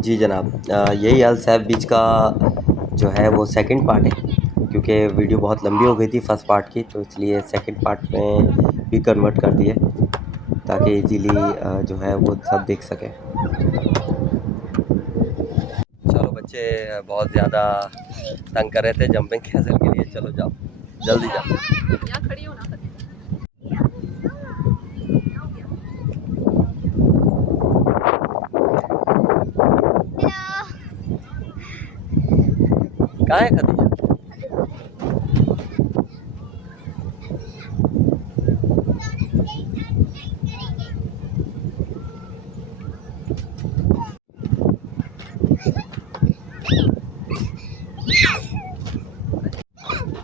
जी जनाब, यही अल सैफ बीच का जो है वो सेकंड पार्ट है, क्योंकि वीडियो बहुत लंबी हो गई थी फर्स्ट पार्ट की, तो इसलिए सेकंड पार्ट में भी कन्वर्ट कर दिए ताकि इजीली जो है वो सब देख सकें। चलो बच्चे बहुत ज़्यादा तंग कर रहे थे जंपिंग कैसल के लिए। चलो जाओ, जल्दी जाओ। यहाँ खड़ी हो ना। कहाँ है खदीजा?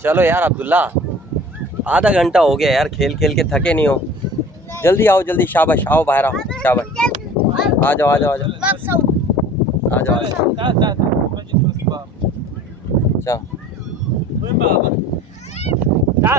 चलो यार अब्दुल्ला, आधा घंटा हो गया यार, खेल खेल के थके नहीं हो? जल्दी आओ, जल्दी, शाबाश, आओ बाहर आओ, शाबाश, आ जाओ आ जाओ आ जाओ आ जाओ आ जाओ। चलो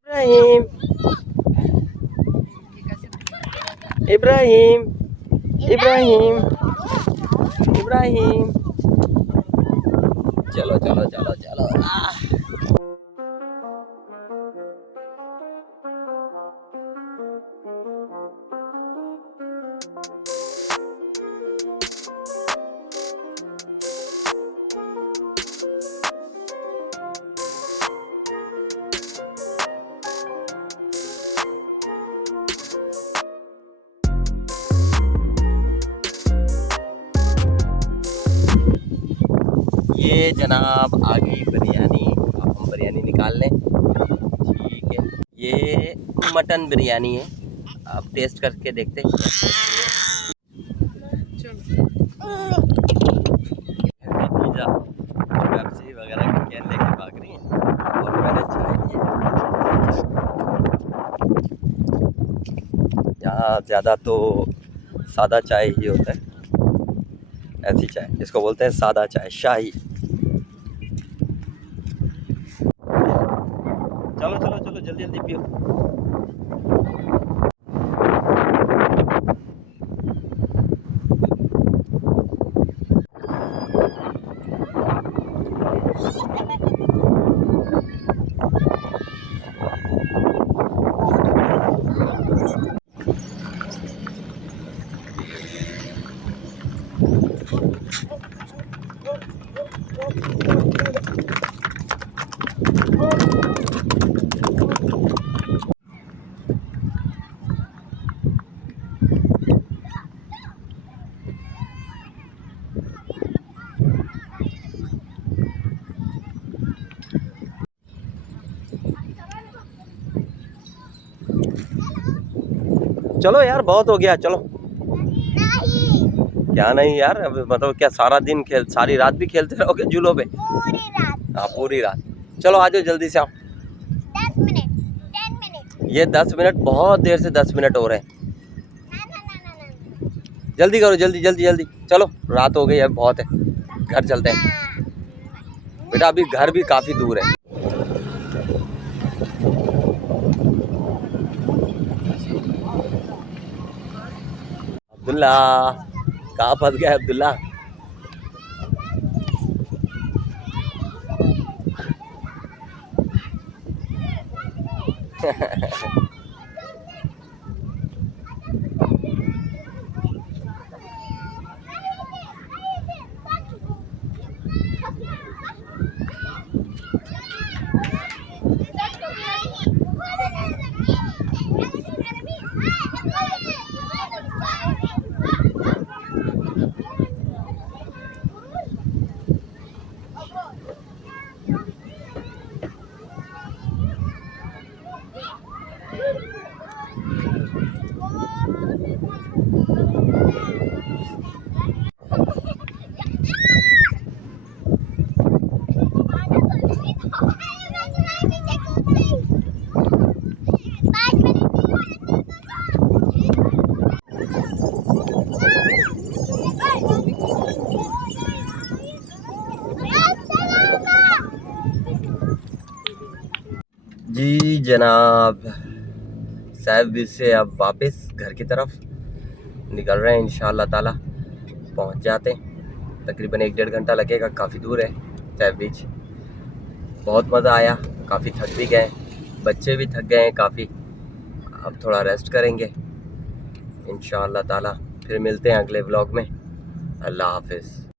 इब्राहिम, इब्राहिम, इब्राहिम, इब्राहिम। चलो चलो चलो चलो। ये जनाब आ गई बिरयानी। अब हम बिरयानी निकाल लें। ठीक है, ये मटन बिरयानी है। अब टेस्ट करके देखते हैं कैसी है। भतीजा पेप्सी वगैरह की कैन लेके भाग रही है और मैंने चाय लिया। यहाँ ज़्यादा तो सादा चाय ही होता है, ऐसी चाय इसको बोलते हैं, सादा चाय, शाही। चलो चलो चलो, जल्दी जल्दी पियो। चलो यार, बहुत हो गया, चलो। क्या नहीं यार, अब मतलब क्या सारा दिन खेल, सारी रात भी खेलते रहोगे झूलों पे? पूरी रात। हाँ पूरी रात। चलो आ जाओ, जल्दी से आओ। 10 मिनट, 10 मिनट। ये 10 मिनट, बहुत देर से 10 मिनट हो रहे हैं। ना। जल्दी करो, जल्दी जल्दी जल्दी। चलो, रात हो गई है, बहुत है, घर चलते हैं। बेटा अभी घर भी काफ़ी दूर है। अब्दुल्ला, कहाँ फंस गया अब्दुल्ला? जी जनाब, सैफ बीच से अब वापस घर की तरफ निकल रहे हैं इंशाअल्लाह ताला। पहुंच जाते हैं। तकरीबन 1-1.5 घंटा लगेगा, काफ़ी दूर है सैफ बीच। बहुत मज़ा आया, काफ़ी थक भी गए, बच्चे भी थक गए हैं काफ़ी। अब थोड़ा रेस्ट करेंगे इंशाअल्लाह ताला, फिर मिलते हैं अगले व्लॉग में। अल्लाह हाफिज़।